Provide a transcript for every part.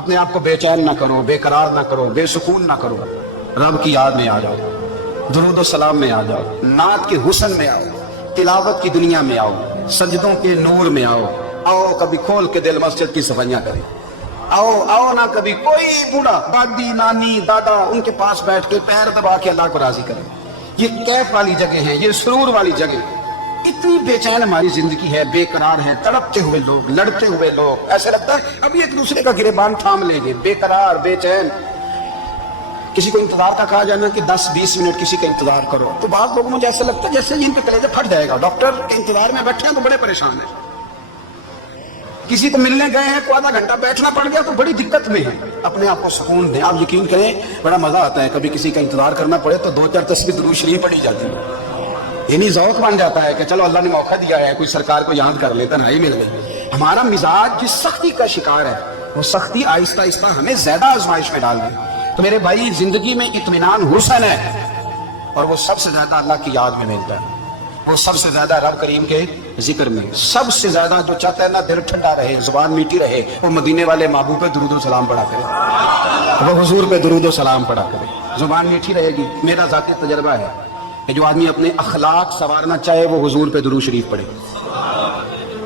اپنے آپ کو بے چین نہ کرو، بے قرار نہ کرو، بے سکون نہ کرو، رب کی یاد میں آ جاؤ، درود و سلام میں آ جاؤ، نعت کے حسن میں آؤ، تلاوت کی دنیا میں آؤ، سجدوں کے نور میں آؤ۔ آؤ کبھی کھول کے دل مسجد کی صفائیاں کریں، آؤ نہ کبھی کوئی بوڑھا، دادی، نانی، دادا ان کے پاس بیٹھ کے پیر دبا کے اللہ کو راضی کریں۔ یہ کیف والی جگہ ہے، یہ سرور والی جگہ ہے۔ اتنی بے چین ہماری زندگی ہے، بے قرار ہے، تڑپتے ہوئے لوگ، لڑتے ہوئے لوگ، ایسے لگتا ہے ابھی ایک دوسرے کا گریبان تھام لیں گے، بے قرار، بے چین۔ کسی کو انتظار کا کہا جانا کہ 10-20 منٹ کسی کا انتظار کرو، تو بعض لوگوں مجھے ایسا لگتا ہے جیسے ان کے کلیجہ پھٹ جائے گا۔ ڈاکٹر کے انتظار میں بیٹھے ہیں تو بڑے پریشان ہیں، کسی کو ملنے گئے ہیں کو آدھا گھنٹہ بیٹھنا پڑ گیا تو بڑی دقت میں ہے۔ اپنے آپ کو سکون دیں۔ آپ یقین کریں بڑا مزہ آتا ہے کبھی کسی کا انتظار کرنا پڑے تو 2-4 تسبیح درود شریف پڑھی جاتی ہے، یعنی ذوق بن جاتا ہے کہ چلو اللہ نے موقع دیا ہے، کوئی سرکار کو یاد کر لیتا، نہیں مل گئی۔ ہمارا مزاج جس سختی کا شکار ہے، وہ سختی آہستہ آہستہ ہمیں زیادہ آزمائش میں ڈال دی۔ تو میرے بھائی، زندگی میں اطمینان حسن ہے، اور وہ سب سے زیادہ اللہ کی یاد میں ملتا ہے، وہ سب سے زیادہ رب کریم کے ذکر میں۔ سب سے زیادہ جو چاہتا ہے نا دل ٹھنڈا رہے، زبان میٹھی رہے، وہ مدینے والے محبوب پہ درود و سلام پڑھا کرے، وہ حضور پہ درود و سلام پڑھا کرے، زبان میٹھی رہے گی۔ میرا ذاتی تجربہ ہے کہ جو آدمی اپنے اخلاق سنوارنا چاہے وہ حضور پہ درود شریف پڑھے،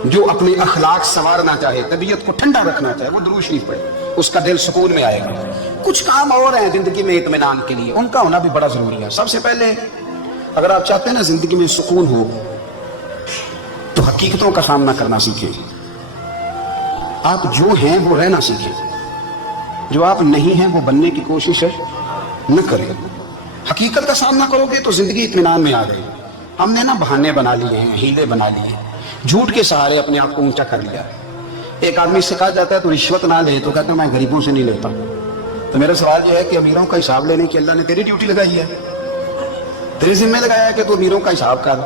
جو اپنے اخلاق سنوارنا چاہے، طبیعت کو ٹھنڈا رکھنا چاہے، وہ درود شریف پڑھے، اس کا دل سکون میں آئے گا۔ کچھ کام اور ہیں زندگی میں اطمینان کے لیے، ان کا ہونا بھی بڑا ضروری ہے۔ سب سے پہلے اگر آپ چاہتے ہیں نا زندگی میں سکون ہو تو حقیقتوں کا سامنا کرنا سیکھیں۔ آپ جو ہیں وہ رہنا سیکھیں، جو آپ نہیں ہیں وہ بننے کی کوشش نہ کریں۔ حقیقت کا سامنا کرو گے تو زندگی اطمینان میں آ گئی۔ ہم نے نا بہانے بنا لیے ہیں، ہیلے بنا لیے ہیں، جھوٹ کے سہارے اپنے آپ کو اونچا کر لیا۔ ایک آدمی سے کہا جاتا ہے تو رشوت نہ لے، تو کہتا ہے میں غریبوں سے نہیں لیتا۔ تو میرا سوال یہ ہے کہ امیروں کا حساب لینے کی اللہ نے تیری ڈیوٹی لگائی ہے، تیرے ذمہ لگایا ہے کہ تو امیروں کا حساب کر،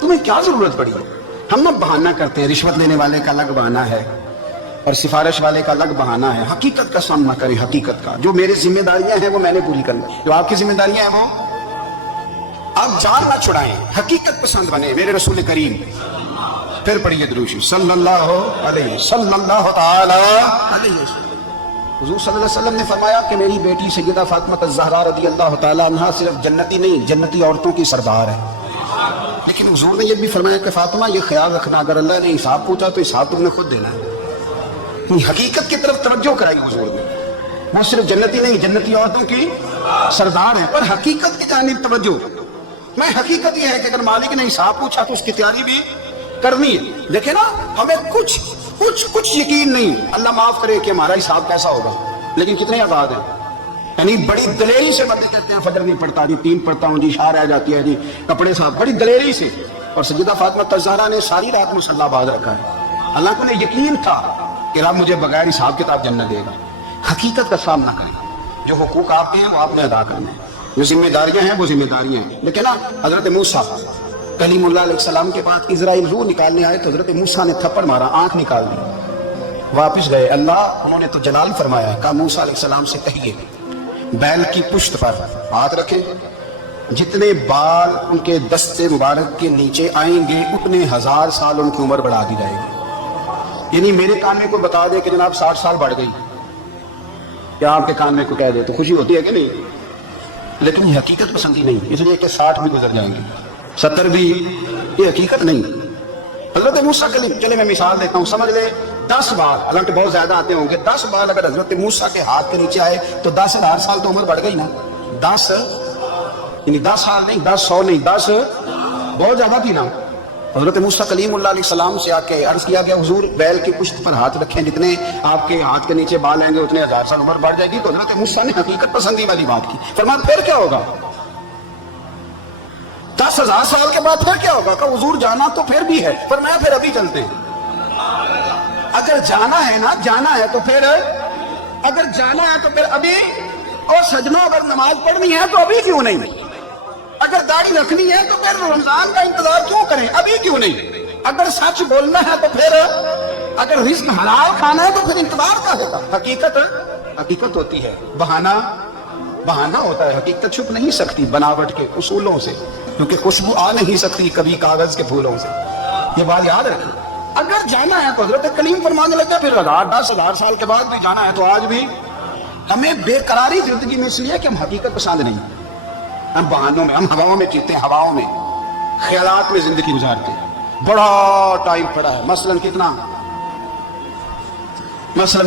تمہیں کیا ضرورت پڑی ہے؟ ہم نا بہانہ کرتے ہیں، رشوت لینے والے کا الگ بہانہ ہے اور سفارش والے کا الگ بہانہ ہے۔ حقیقت کا سامنا کریں، حقیقت کا۔ جو میری ذمہ داریاں ہیں وہ میں نے پوری کرنی، جو آپ کی ذمہ داریاں ہیں وہ آپ جان نہ چھڑائیں، حقیقت پسند بنے۔ میرے رسول کریم، پھر پڑھیے درود شریف، صلی اللہ تعالی علیہ وسلم۔ حضور صلی اللہ علیہ وسلم نے فرمایا کہ میری بیٹی سیدہ فاطمہ الزہرا رضی اللہ تعالی عنہا صرف جنتی نہیں، جنتی عورتوں کی سردار ہے۔ لیکن حضور نے یہ بھی فرمایا کہ فاطمہ یہ خیال رکھنا اگر اللہ نے حساب پوچھا تو حساب تم نے خود دینا ہے۔ حقیقت کی طرف توجہ کرائی حضور نے، وہ صرف جنتی نہیں، جنتی عورتوں کی سردار ہے، پر حقیقت کی جانب توجہ۔ میں حقیقت یہ ہے کہ اگر مالک نے حساب پوچھا تو اس کی تیاری بھی کرنی ہے۔ دیکھیں نا، ہمیں کچھ یقین نہیں، اللہ معاف کرے کہ ہمارا حساب کیسا ہوگا، لیکن کتنے آزاد ہیں۔ یعنی بڑی دلیری سے بندے کہتے ہیں فجر نہیں پڑھتا جی، 3 پڑھتا ہوں جی، شاہ رہ جاتی ہے جی، کپڑے صاحب، بڑی دلیری سے۔ اور سیدہ فاطمہ الزہرا نے ساری رات مصلی باز رکھا ہے۔ اللہ کو یقین تھا کہ رب مجھے بغیر حساب کتاب جنت دے گا۔ حقیقت کا سامنا کریں، جو حقوق آپ کے ہیں وہ آپ نے ادا کرنے ہیں، جو ذمہ داریاں ہیں وہ ذمہ داریاں ہیں۔ لیکن نا حضرت موسیٰ کلیم اللہ علیہ السلام کے بعد اسرائیل روح نکالنے آئے تو حضرت موسیٰ نے تھپڑ مارا، آنکھ نکال دی، واپس گئے۔ اللہ انہوں نے تو جلال فرمایا، کہا موسیٰ علیہ السلام سے کہیے بیل کی پشت پر ہاتھ رکھیں، جتنے بال ان کے دستے مبارک کے نیچے آئیں گے اتنے 1000 سال ان کی عمر بڑھا دی جائے گی۔ یعنی میرے کان میں کوئی بتا دے کہ جناب 60 سال بڑھ گئی، کیا آپ کے کان میں کوئی کہہ دے تو خوشی ہوتی ہے کہ نہیں؟ لیکن یہ حقیقت پسندی نہیں، اس لیے کہ 60 بھی گزر جائیں گے، 70 بھی، یہ حقیقت نہیں۔ حضرت موسیٰ کلیم، چلے میں مثال دیتا ہوں، سمجھ لے 10 بال، حالانکہ بہت زیادہ آتے ہوں گے، 10 بال اگر حضرت موسیٰ کے ہاتھ کے نیچے آئے تو 10,000 سال تو عمر بڑھ گئی نا۔ 10 یعنی 10 سال نہیں، 10 100 نہیں، 10 بہت زیادہ تھی نا۔ حضرت موسیٰ کلیم اللہ علیہ السلام سے آ کے عرض کیا گیا حضور بیل کی پشت پر ہاتھ رکھیں، جتنے آپ کے ہاتھ کے نیچے بال آئیں گے اتنے 1000 سال عمر بڑھ جائے گی۔ تو حضرت موسیٰ نے حقیقت پسندی والی بات کی، فرمایا پھر کیا ہوگا؟ 10,000 سال کے بعد پھر کیا ہوگا؟ کہ حضور جانا تو پھر بھی ہے، فرمایا پھر ابھی چلتے ہیں۔ اگر جانا ہے نا، جانا ہے تو پھر، اگر جانا ہے تو پھر ابھی، اور سجنوں اگر نماز پڑھنی ہے تو ابھی کیوں نہیں؟ اگر داڑھی رکھنی ہے تو پھر رمضان کا انتظار کیوں کریں، ابھی کیوں نہیں؟ اگر سچ بولنا ہے تو پھر، اگر رزق حلال کھانا ہے تو پھر انتظار کا ہے۔ حقیقت ہوتی ہے، بہانہ ہوتا ہے، حقیقت چھپ نہیں سکتی بناوٹ کے اصولوں سے، کیونکہ خوشبو آ نہیں سکتی کبھی کاغذ کے پھولوں سے۔ یہ بات یاد رکھیں، اگر جانا ہے تو حضرت کلیم فرمانے لگا پھر 10,000 سال کے بعد بھی جانا ہے تو آج بھی ہمیں بے قراری زندگی میں اس لیے کہ ہم حقیقت پسند نہیں، ہم بہانوں میں، ہم ہواؤں میں جیتے ہیں، ہواؤں میں خیالات میں زندگی گزارتے ہیں۔ بڑا ٹائم پڑا ہے، مثلاً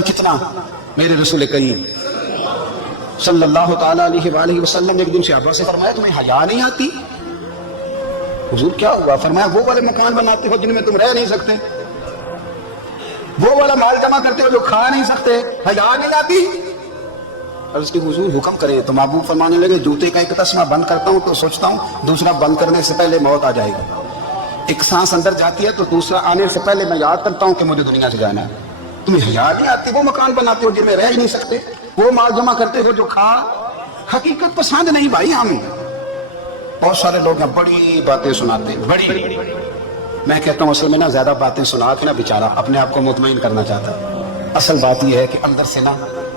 کتنا میرے رسول کریم صلی اللہ تعالیٰ علیہ وآلہ وسلم نے ایک دن صحابہ سے فرمایا تمہیں حیا نہیں آتی؟ حضور کیا ہوا؟ فرمایا وہ والے مکان بناتے ہو جن میں تم رہ نہیں سکتے، وہ والا مال جمع کرتے ہو جو کھا نہیں سکتے، حیا نہیں آتی؟ اور اس کی حضور حکم کرے تو محبوب فرمانے لگے جوتے کا ایک تسمہ بند کرتا ہوں تو سوچتا ہوں دوسرا بند کرنے سے پہلے موت آ جائے گی، ایک سانس اندر جاتی ہے تو دوسرا آنے سے پہلے میں یاد کرتا ہوں کہ مجھے دنیا سے جانا ہے۔ تمہیں حیا نہیں آتی؟ وہ مکان بناتے ہو جن میں رہ ہی نہیں سکتے، وہ مال جمع کرتے ہو جو کھا، حقیقت پسند نہیں بھائی ہم۔ بہت سارے لوگ ہیں بڑی باتیں سناتے ہیں، بڑی، میں کہتا ہوں اصل میں نا زیادہ باتیں سنا کے نا بیچارہ اپنے آپ کو مطمئن کرنا چاہتا ہے، اصل بات یہ ہے کہ اندر سے نا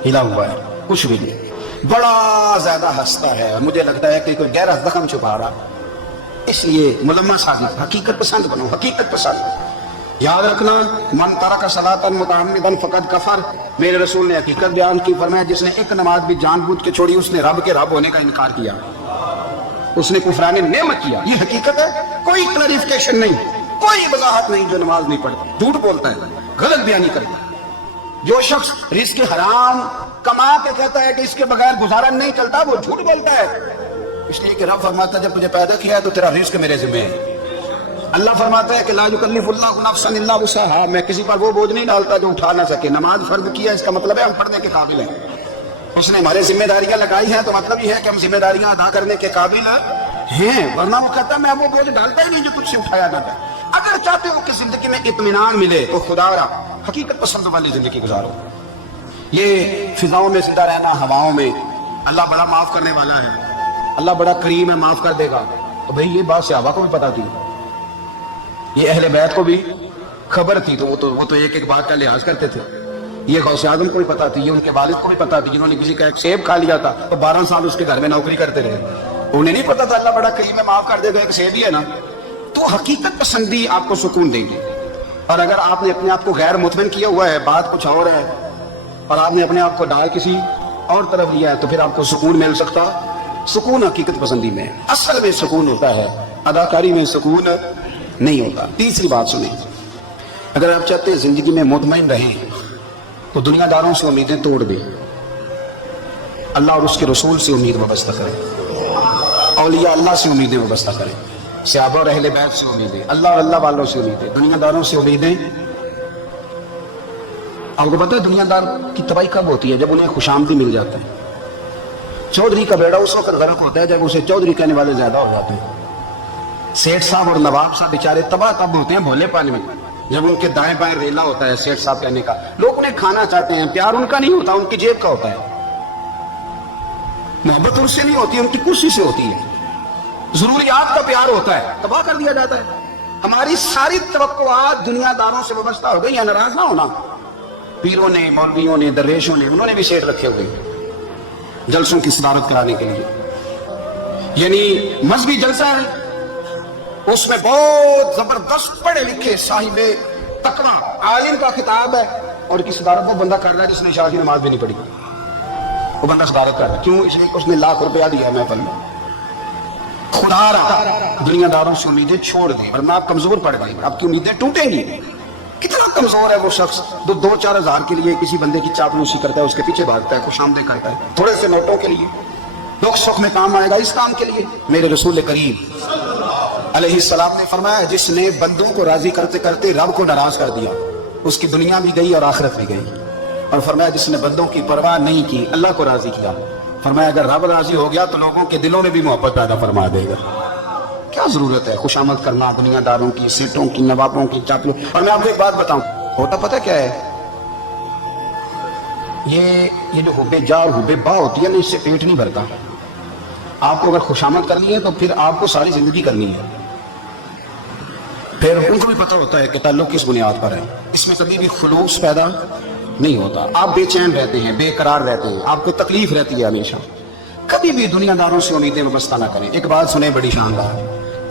ہلا ہوا ہے، کچھ بھی نہیں، بڑا زیادہ ہنستا ہے، مجھے لگتا ہے کہ کوئی گہرا زخم چھپا رہا، اس لیے ملما سازی، حقیقت پسند بنو، حقیقت پسند۔ یاد رکھنا من ترک صلاۃ متعمدا فقد کفر، میرے رسول نے حقیقت بیان کی، فرمایا جس نے ایک نماز بھی جان بوجھ کے چھوڑی اس نے رب کے رب ہونے کا انکار کیا، اس نے کفران نعمت کیا، یہ حقیقت ہے، کوئی کلیریفیکیشن نہیں، کوئی وضاحت نہیں۔ جو نماز نہیں پڑھتا جھوٹ بولتا ہے، غلط بیانی کرتا ہے، جو شخص رزق حرام کما کے کہتا ہے کہ اس کے بغیر گزارا نہیں چلتا وہ جھوٹ بولتا ہے، اس لیے کہ رب فرماتا ہے جب تجھے پیدا کیا ہے تو تیرا رزق میرے ذمہ ہے۔ اللہ فرماتا ہے کہ لا یکلف اللہ نفسا الا وسعها، میں کسی پر وہ بوجھ نہیں ڈالتا جو اٹھا نہ سکے۔ نماز فرض کیا اس کا مطلب ہے ہم پڑھنے کے قابل ہیں، اس نے ہمارے ذمہ داریاں لگائی ہیں تو مطلب یہ ہے کہ ہم ذمہ داریاں ادا کرنے کے قابل ہیں، ورنہ وہ کہتا ہے میں وہ بوجھ ڈالتا ہی نہیں جو تجھ سے اٹھایا نہ جائے۔ اگر چاہتے ہو کہ زندگی میں اطمینان ملے تو خدا را حقیقت پسند والی زندگی گزارو۔ یہ فضاؤں میں زندہ رہنا، ہواؤں میں، اللہ بڑا معاف کرنے والا ہے، اللہ بڑا کریم ہے، معاف کر دے گا، تو بھئی یہ بات صحابہ کو بھی پتا تھی، یہ اہل بیت کو بھی خبر تھی، تو وہ تو ایک ایک بات کا لحاظ کرتے تھے۔ یہ غوث اعظم کو بھی پتا تھی، یہ ان کے والد کو بھی پتا تھی، جنہوں نے کسی کا ایک سیب کھا لیا تھا تو 12 سال اس کے گھر میں نوکری کرتے رہے، انہیں نہیں پتا تھا اللہ بڑا کریم ہے، معاف کر دے گا، ایک سیب ہی ہے نا۔ تو حقیقت پسندی آپ کو سکون دیں گے، اور اگر آپ نے اپنے آپ کو غیر مطمئن کیا ہوا ہے، بات کچھ اور ہے، اور آپ نے اپنے آپ کو ڈال کسی اور طرف لیا ہے، تو پھر آپ کو سکون مل سکتا، سکون حقیقت پسندی میں، اصل میں سکون ہوتا ہے، اداکاری میں سکون نہیں ہوتا۔ تیسری بات سنیں، اگر آپ چاہتے ہیں زندگی میں مطمئن رہیں تو دنیا داروں سے امیدیں توڑ دیں، اللہ اور اس کے رسول سے امید وابستہ کریں، اولیاء اللہ سے امیدیں وابستہ کریں، صحابہ اور اہل بیت سے امیدیں، اللہ اور اللہ والوں سے امیدیں، دنیا داروں سے امیدیں۔ آپ کو پتہ ہے دنیا دار کی تباہی کب ہوتی ہے؟ جب انہیں خوشامدی مل جاتا ہے۔ چودھری کا بیڑا اس وقت غرق ہوتا ہے جب اسے چودھری کہنے والے زیادہ ہو جاتے ہیں۔ سیٹھ صاحب اور نواب صاحب بیچارے تباہ تب ہوتے ہیں بھولے پانی میں، جب ان کے دائیں بائیں ریلا ہوتا ہے سیٹھ صاحب کہنے کا، لوگ انہیں کھانا چاہتے ہیں، پیار ان کا نہیں ہوتا، ان کی جیب کا ہوتا ہے، محبت ان سے نہیں ہوتی، ان کی کرسی سے ہوتی ہے، ضروریات کا پیار ہوتا ہے، تباہ کر دیا جاتا ہے۔ ہماری ساری توقعات دنیا داروں سے وابستہ ہو گئی ہیں، ناراض نہ ہونا، پیروں نے، مولویوں نے، درویشوں نے، انہوں نے بھی سیٹ رکھے ہوئے جلسوں کی صدارت کرانے کے لیے، یعنی مذہبی جلسہ ہے، اس میں بہت زبردست پڑھے لکھے صاحب تقویٰ عالم کا خطاب ہے، اور کی صدارت وہ بندہ کر رہا ہے جس نے عشاء کی نماز بھی نہیں پڑھی، وہ بندہ صدارت کر رہا ہے، کیوں؟ اس لیے کہ اس نے لاکھ روپیہ دیا ہے محفل میں۔ خدا را دنیا داروں سے امیدیں چھوڑ دیں، ورنہ آپ کمزور پڑ گئے، آپ کی امیدیں ٹوٹیں گی۔ کتنا کمزور ہے وہ شخص جو 2-4 ہزار کے لیے کسی بندے کی چاپلوسی کرتا ہے، اس کے پیچھے بھاگتا ہے، خوش آمدید کرتا ہے، تھوڑے سے نوٹوں کے لیے، دکھ سکھ میں کام آئے گا اس کام کے لیے۔ میرے رسول کریم علیہ السلام نے فرمایا جس نے بندوں کو راضی کرتے کرتے رب کو ناراض کر دیا اس کی دنیا بھی گئی اور آخرت بھی گئی، اور فرمایا جس نے بندوں کی پرواہ نہیں کی اللہ کو راضی کیا، فرمایا اگر رب راضی ہو گیا تو لوگوں کے دلوں میں بھی محبت پیدا فرما دے گا۔ کیا ضرورت ہے خوشامد کرنا دنیا داروں کی، سیٹوں کی، نوابوں کی، چاپلوں۔ اور میں آپ کو ایک بات بتاؤں، ہوتا پتہ کیا ہے؟ یہ جو حب جا اور حب با ہوتی ہے نا، اس سے پیٹ نہیں بھرتا۔ آپ کو اگر خوشامد کرنی ہے تو پھر آپ کو ساری زندگی کرنی ہے، پھر ان کو بھی پتہ ہوتا ہے کہ تعلق کس بنیاد پر ہے، اس میں کبھی بھی خلوص پیدا نہیں ہوتا، آپ بے چین رہتے ہیں، بے قرار رہتے ہیں، آپ کو تکلیف رہتی ہے ہمیشہ۔ کبھی بھی دنیا داروں سے امیدیں وابستہ نہ کریں۔ ایک بات سنیں بڑی شاندار،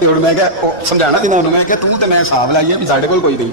ਤੇ ਹੁਣ ਮੈਂ ਕਿਹਾ ਸਮਝਾਣਾ ਦਿਨਾ ਉਹਨੂੰ, ਮੈਂ ਕਿਹਾ ਤੂੰ ਤੇ ਮੈਂ ਹਿਸਾਬ ਲਾਈਏ ਵੀ ਸਾਡੇ ਕੋਲ ਕੋਈ ਨਹੀਂ,